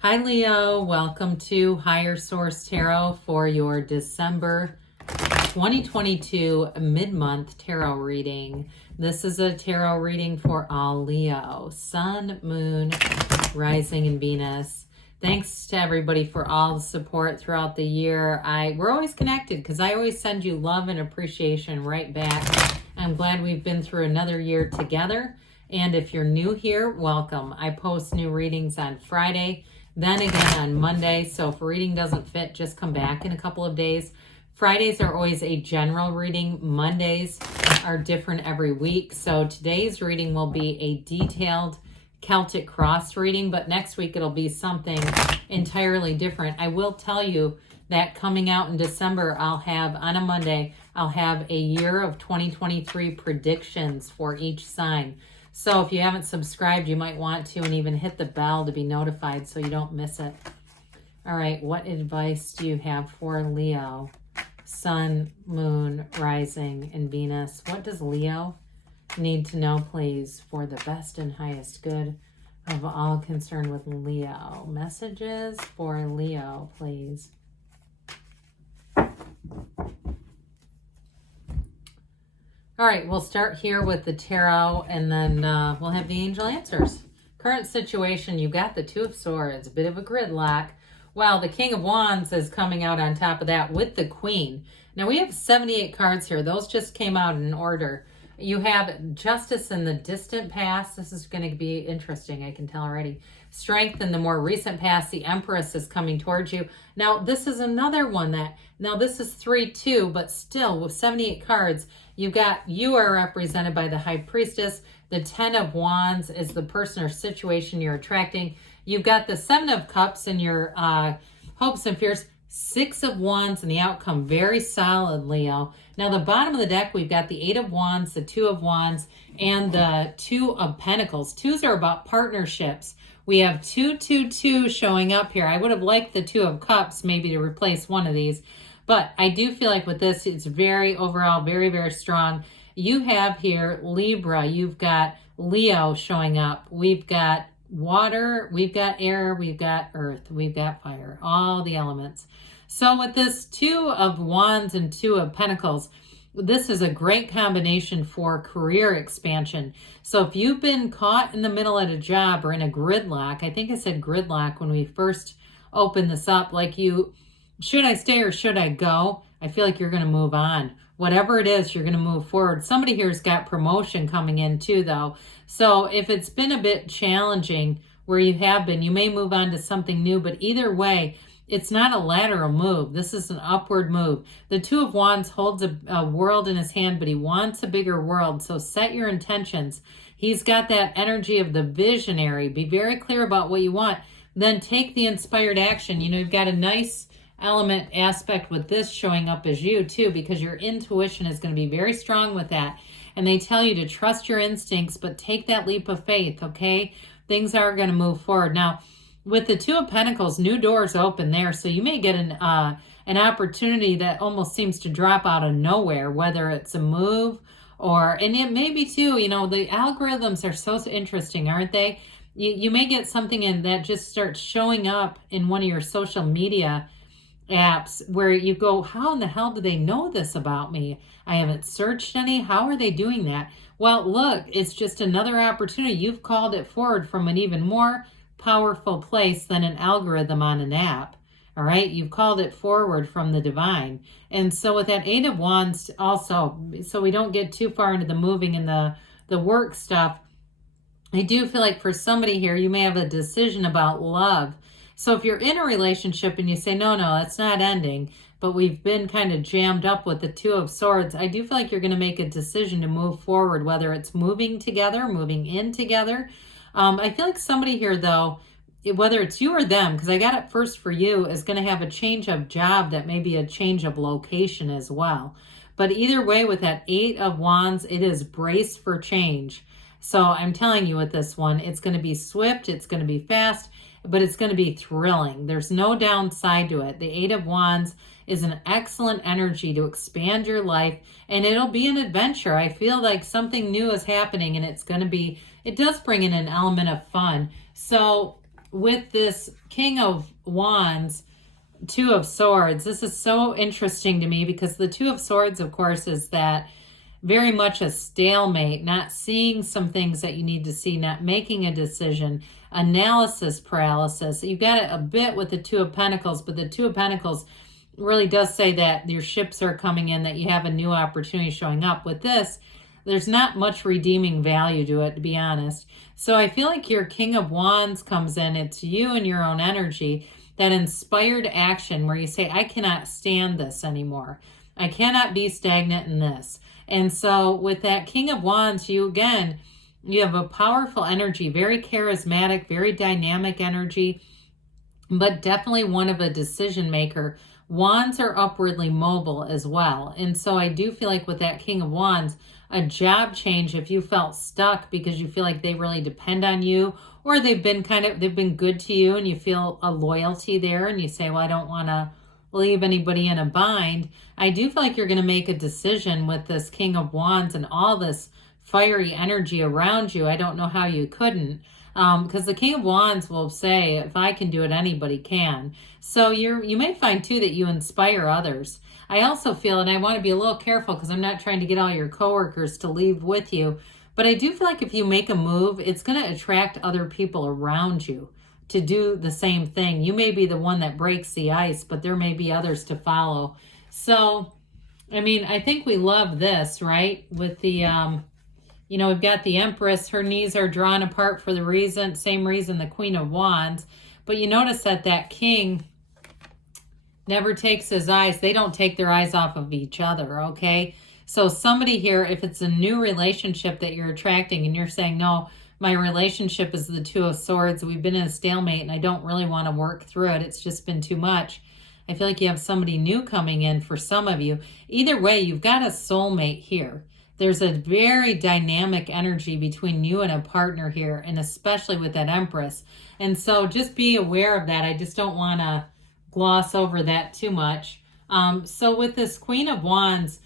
Hi Leo, welcome to Higher Source Tarot for your December 2022 mid-month tarot reading. This is a tarot reading for all Leo, Sun, Moon, Rising, and Venus. Thanks to everybody for all the support throughout the year. We're always connected because I always send you love and appreciation right back. I'm glad we've been through another year together. And if you're new here, welcome. I post new readings on Friday, then again on Monday. So if a reading doesn't fit, just come back in a couple of days. Fridays are always a general reading. Mondays are different every week. So today's reading will be a detailed Celtic cross reading, but next week it'll be something entirely different. I will tell you that coming out in December, on a Monday, I'll have a year of 2023 predictions for each sign. So if you haven't subscribed, you might want to, and even hit the bell to be notified so you don't miss it. All right, what advice do you have for Leo? Sun, Moon, Rising, and Venus. What does Leo need to know, please, for the best and highest good of all concerned with Leo? Messages for Leo, please. All right, we'll start here with the tarot, and then we'll have the angel answers. Current situation, you got the Two of Swords, a bit of a gridlock. Well, the King of Wands is coming out on top of that with the Queen. Now, we have 78 cards here. Those just came out in order. You have Justice in the distant past. This is going to be interesting, I can tell already. Strength in the more recent past. The Empress is coming towards you. Now, this is another one now this is 3-2, but still with 78 cards, you are represented by the High Priestess. The 10 of Wands is the person or situation you're attracting. You've got the 7 of Cups in your hopes and fears. 6 of Wands and the outcome. Very solid, Leo. Now, the bottom of the deck, we've got the 8 of Wands, the 2 of Wands, and the 2 of Pentacles. Twos are about partnerships. We have 2-2-2 showing up here. I would have liked the 2 of Cups maybe to replace one of these. But I do feel like with this, it's overall very, very strong. You have here Libra. You've got Leo showing up. We've got water, we've got air, we've got earth, we've got fire, all the elements. So with this 2 of Wands and 2 of Pentacles, this is a great combination for career expansion. So if you've been caught in the middle at a job or in a gridlock, I think I said gridlock when we first opened this up, should I stay or should I go? I feel like you're going to move on. Whatever it is, you're going to move forward. Somebody here's got promotion coming in too, though. So if it's been a bit challenging where you have been, you may move on to something new. But either way, it's not a lateral move. This is an upward move. The 2 of Wands holds a world in his hand, but he wants a bigger world. So set your intentions. He's got that energy of the visionary. Be very clear about what you want. Then take the inspired action. You've got a nice element aspect with this showing up as you too, because your intuition is going to be very strong with that. And they tell you to trust your instincts, but take that leap of faith, okay? Things are going to move forward. Now, with the 2 of Pentacles, new doors open there. So you may get an opportunity that almost seems to drop out of nowhere, whether it's a move and it may be too, the algorithms are so interesting, aren't they? You may get something in that just starts showing up in one of your social media apps where you go, how in the hell do they know this about me? I haven't searched any. How are they doing that? Well, look, it's just another opportunity. You've called it forward from an even more powerful place than an algorithm on an app. All right. You've called it forward from the divine. And so with that 8 of Wands also, so we don't get too far into the moving and the work stuff, I do feel like for somebody here, you may have a decision about love. So if you're in a relationship and you say, no, it's not ending, but we've been kind of jammed up with the 2 of Swords, I do feel like you're going to make a decision to move forward, whether it's moving together, moving in together. I feel like somebody here, though, whether it's you or them, because I got it first for you, is going to have a change of job that may be a change of location as well. But either way, with that 8 of Wands, it is brace for change. So I'm telling you with this one, it's going to be swift, it's going to be fast, but it's going to be thrilling. There's no downside to it. The 8 of Wands is an excellent energy to expand your life, and it'll be an adventure. I feel like something new is happening, and it does bring in an element of fun. So with this King of Wands, Two of Swords, this is so interesting to me because the Two of Swords, of course, is that very much a stalemate, not seeing some things that you need to see, not making a decision, analysis paralysis. You got it a bit with the Two of Pentacles, but the Two of Pentacles really does say that your ships are coming in, that you have a new opportunity showing up. With this, there's not much redeeming value to it, to be honest. So I feel like your King of Wands comes in. It's you and your own energy, that inspired action where you say, I cannot stand this anymore. I cannot be stagnant in this. And so with that King of Wands, you have a powerful energy, very charismatic, very dynamic energy, but definitely one of a decision maker. Wands are upwardly mobile as well. And so I do feel like with that King of Wands, a job change, if you felt stuck because you feel like they really depend on you, or they've been good to you and you feel a loyalty there and you say, well, I don't want to leave anybody in a bind. I do feel like you're going to make a decision with this King of Wands and all this fiery energy around you. I don't know how you couldn't, because the King of Wands will say, if I can do it, anybody can. So you may find too that you inspire others. I also feel, and I want to be a little careful because I'm not trying to get all your coworkers to leave with you, but I do feel like if you make a move, it's going to attract other people around you to do the same thing. You may be the one that breaks the ice, but there may be others to follow. So, I mean, I think we love this, right? With the, we've got the Empress. Her knees are drawn apart for the same reason the Queen of Wands. But you notice that King never takes his eyes. They don't take their eyes off of each other, okay? So somebody here, if it's a new relationship that you're attracting and you're saying, no, my relationship is the Two of Swords, we've been in a stalemate and I don't really want to work through it, it's just been too much. I feel like you have somebody new coming in for some of you. Either way, you've got a soulmate here. There's a very dynamic energy between you and a partner here, and especially with that Empress. And so just be aware of that. I just don't want to gloss over that too much. So with this Queen of Wands,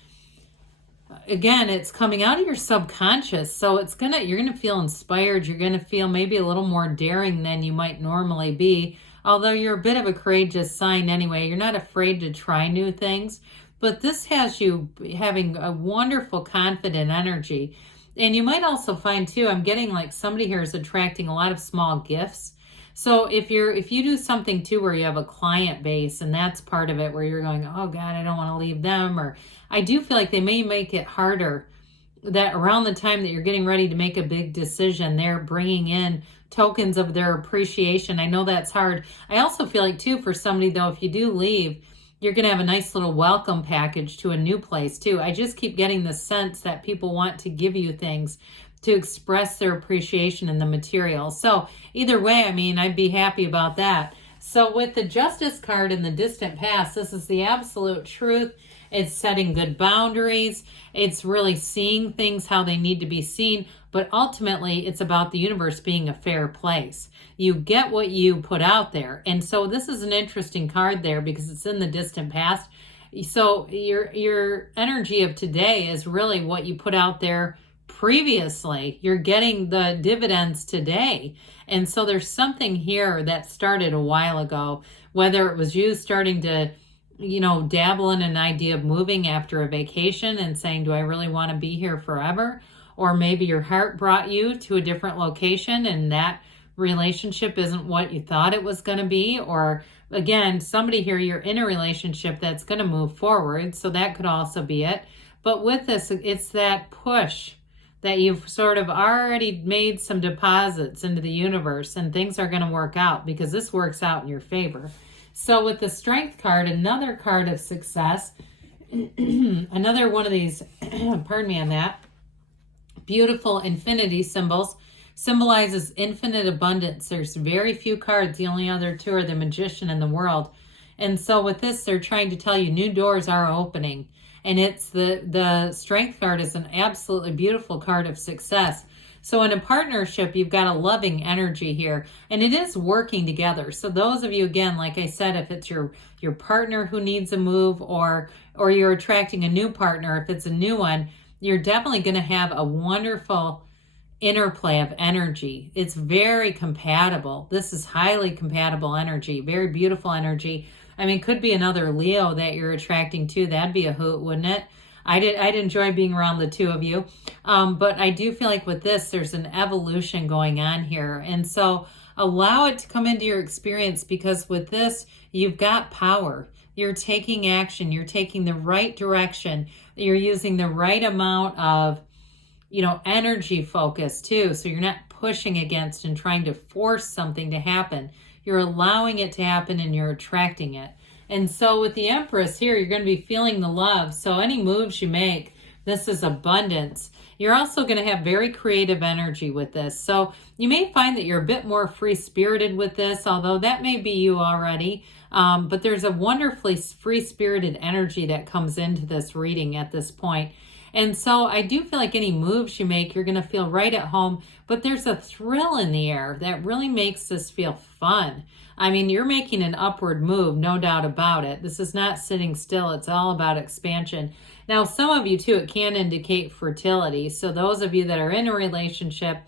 again, it's coming out of your subconscious. So you're gonna feel inspired. You're gonna feel maybe a little more daring than you might normally be. Although you're a bit of a courageous sign anyway. You're not afraid to try new things. But this has you having a wonderful, confident energy. And you might also find too, I'm getting like somebody here is attracting a lot of small gifts. So if you do something too where you have a client base and that's part of it, where you're going, oh God, I don't want to leave them, or I do feel like they may make it harder, that around the time that you're getting ready to make a big decision, they're bringing in tokens of their appreciation. I know that's hard. I also feel like too, for somebody though, if you do leave, you're going to have a nice little welcome package to a new place too. I just keep getting the sense that people want to give you things to express their appreciation in the material. So either way, I mean, I'd be happy about that. So with the Justice card in the distant past, this is the absolute truth. It's setting good boundaries. It's really seeing things how they need to be seen. But ultimately, it's about the universe being a fair place. You get what you put out there. And so this is an interesting card there because it's in the distant past. So your energy of today is really what you put out there previously. You're getting the dividends today. And so there's something here that started a while ago, whether it was you starting to dabble in an idea of moving after a vacation and saying, do I really want to be here forever? Or maybe your heart brought you to a different location and that relationship isn't what you thought it was going to be. Or again, somebody here, you're in a relationship that's going to move forward. So that could also be it. But with this, it's that push that you've sort of already made some deposits into the universe and things are going to work out because this works out in your favor. So with the Strength card, another card of success, another one of these, pardon me on that, beautiful infinity symbols, symbolizes infinite abundance. There's very few cards. The only other two are the Magician and the World. And so with this, they're trying to tell you new doors are opening. And it's the Strength card is an absolutely beautiful card of success. So in a partnership, you've got a loving energy here, and it is working together. So those of you, again, like I said, if it's your partner who needs a move or you're attracting a new partner, if it's a new one, you're definitely going to have a wonderful interplay of energy. It's very compatible. This is highly compatible energy, very beautiful energy. I mean, could be another Leo that you're attracting to. That'd be a hoot, wouldn't it? I'd enjoy being around the two of you. But I do feel like with this, there's an evolution going on here. And so allow it to come into your experience, because with this, you've got power. You're taking action. You're taking the right direction. You're using the right amount of, energy focus too. So you're not pushing against and trying to force something to happen. You're allowing it to happen and you're attracting it. And so with the Empress here, you're going to be feeling the love. So any moves you make, this is abundance. You're also going to have very creative energy with this. So you may find that you're a bit more free-spirited with this, although that may be you already. But there's a wonderfully free-spirited energy that comes into this reading at this point. And so I do feel like any moves you make, you're going to feel right at home. But there's a thrill in the air that really makes this feel fun. I mean, you're making an upward move, no doubt about it. This is not sitting still. It's all about expansion. Now, some of you, too, it can indicate fertility. So those of you that are in a relationship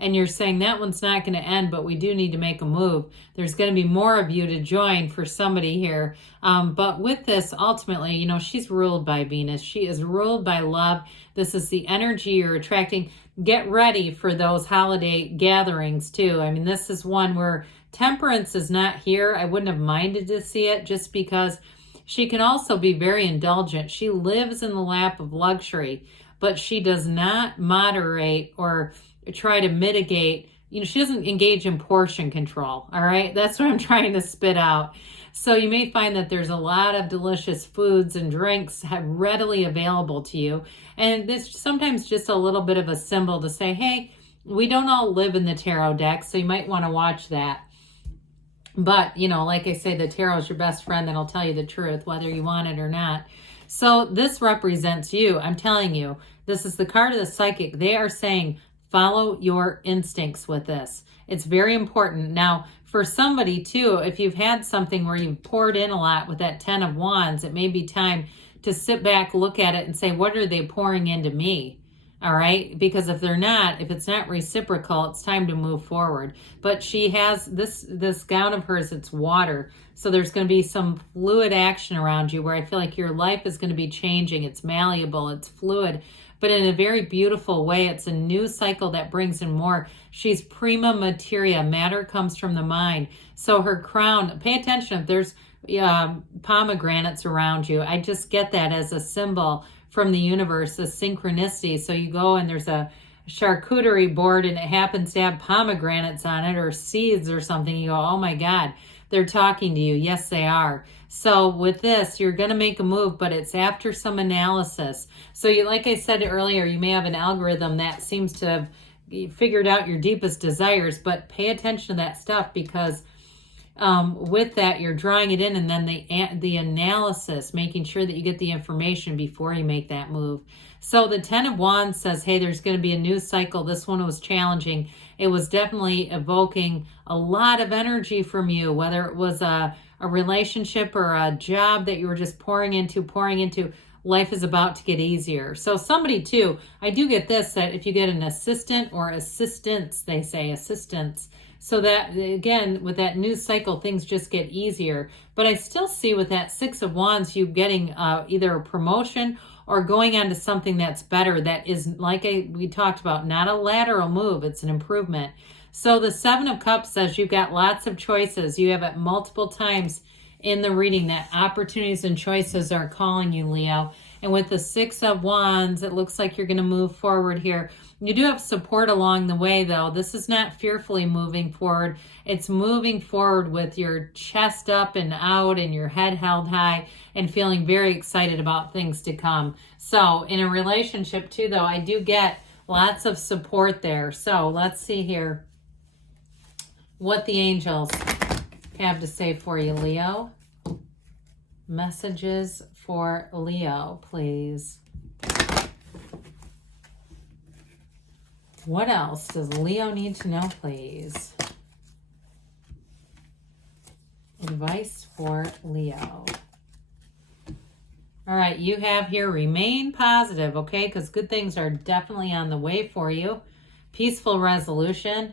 and you're saying that one's not going to end, but we do need to make a move, there's going to be more of you to join for somebody here. But with this, ultimately, she's ruled by Venus. She is ruled by love. This is the energy you're attracting. Get ready for those holiday gatherings, too. I mean, this is one where Temperance is not here. I wouldn't have minded to see it, just because she can also be very indulgent. She lives in the lap of luxury, but she does not moderate or try to mitigate. She doesn't engage in portion control. All right. That's what I'm trying to spit out. So you may find that there's a lot of delicious foods and drinks readily available to you. And this sometimes just a little bit of a symbol to say, hey, we don't all live in the tarot deck. So you might want to watch that. But, like I say, the tarot is your best friend that'll tell you the truth, whether you want it or not. So this represents you. I'm telling you, this is the card of the psychic. They are saying, follow your instincts with this. It's very important. Now, for somebody too, if you've had something where you've poured in a lot with that 10 of Wands, it may be time to sit back, look at it and say, what are they pouring into me? All right, because if it's not reciprocal, it's time to move forward. But she has this gown of hers, it's water. So there's going to be some fluid action around you where I feel like your life is going to be changing. It's malleable, it's fluid, but in a very beautiful way. It's a new cycle that brings in more. She's prima materia. Matter comes from the mind. So her crown, pay attention if there's pomegranates around you. I just get that as a symbol from the universe, the synchronicity. So you go and there's a charcuterie board and it happens to have pomegranates on it or seeds or something. You go, oh my God, they're talking to you. Yes, they are. So with this, you're going to make a move, but it's after some analysis. So like I said earlier, you may have an algorithm that seems to have figured out your deepest desires, but pay attention to that stuff, because with that, you're drawing it in, and then the analysis, making sure that you get the information before you make that move. So the 10 of Wands says, hey, there's going to be a new cycle. This one was challenging. It was definitely evoking a lot of energy from you, whether it was a relationship or a job that you were just pouring into. Life is about to get easier. So somebody too, I do get this, that if you get an assistant or assistants, they say assistants, so that, again, with that new cycle, things just get easier. But I still see with that 6 of Wands, you getting either a promotion or going on to something that's better, that is, like we talked about, not a lateral move, it's an improvement. So the 7 of Cups says you've got lots of choices. You have it multiple times in the reading that opportunities and choices are calling you, Leo. And with the 6 of Wands, it looks like you're going to move forward here. You do have support along the way, though. This is not fearfully moving forward. It's moving forward with your chest up and out and your head held high and feeling very excited about things to come. So in a relationship, too, though, I do get lots of support there. So let's see here what the angels have to say for you, Leo. Messages for Leo, please. What else does Leo need to know, please? Advice for Leo. All right, you have here remain positive, okay? Because good things are definitely on the way for you. Peaceful resolution.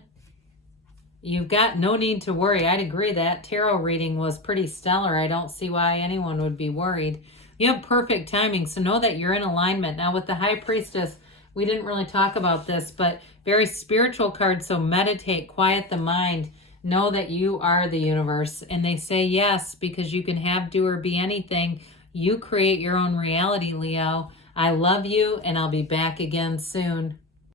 You've got no need to worry. I'd agree that tarot reading was pretty stellar. I don't see why anyone would be worried. You have perfect timing, so know that you're in alignment. Now with the High Priestess, we didn't really talk about this, but very spiritual card, so meditate, quiet the mind. Know that you are the universe, and they say yes because you can have, do, or be anything. You create your own reality, Leo. I love you, and I'll be back again soon.